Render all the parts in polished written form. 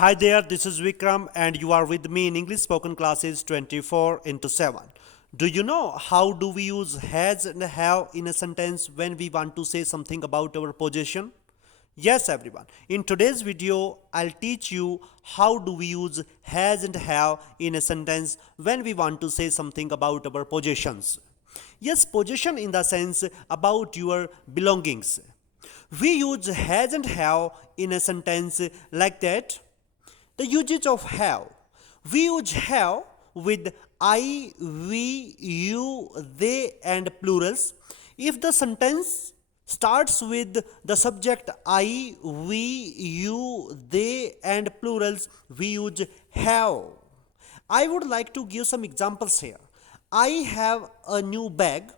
Hi there, this is Vikram and you are with me in English spoken classes 24/7. Do you know how do we use has and have in a sentence when we want to say something about our possession? Yes everyone, in today's video I'll teach you how do we use has and have in a sentence when we want to say something about our possessions. Yes, possession in the sense about your belongings. We use has and have in a sentence like that. The usage of have. We use have with I, we, you, they and plurals. If the sentence starts with the subject I, we, you, they and plurals, we use have. I would like to give some examples here. I have a new bag.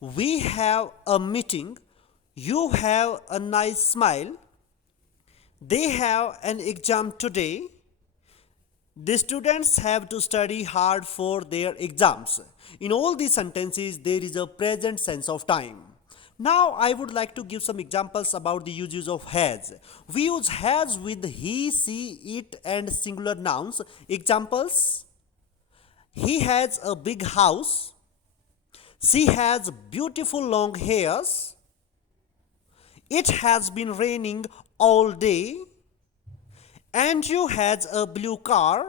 We have a meeting. You have a nice smile. They have an exam today. The students have to study hard for their exams. In all these sentences, there is a present sense of time. Now, I would like to give some examples about the uses of has. We use has with he, she, it and singular nouns. Examples: he has a big house. She has beautiful long hairs. It has been raining all day. Andrew has a blue car.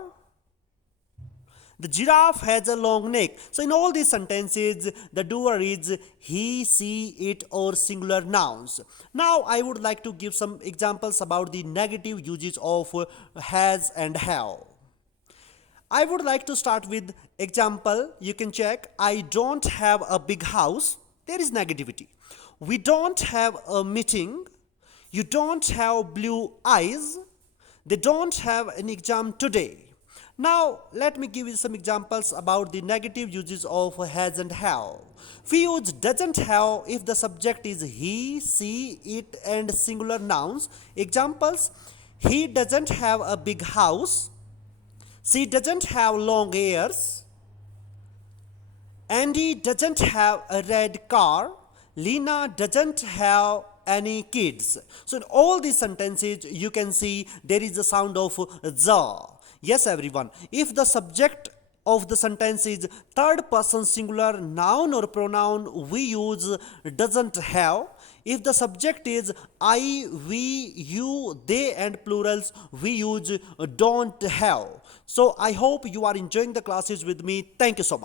The giraffe has a long neck. So in all these sentences, the doer is he, she, it or singular nouns. Now I would like to give some examples about the negative uses of has and have. I would like to start with example. You can check. I don't have a big house. There is negativity. We don't have a meeting. You don't have blue eyes. They don't have an exam today. Now, let me give you some examples about the negative uses of has and have. We use doesn't have if the subject is he, she, it and singular nouns. Examples: he doesn't have a big house. She doesn't have long hairs. Andy doesn't have a red car. Lena doesn't have any kids. So in all these sentences you can see there is a sound of the. Yes everyone, if the subject of the sentence is third person singular noun or pronoun, we use doesn't have. If the subject is I, we, you, they and plurals, we use don't have. So I hope you are enjoying the classes with me. Thank you so much.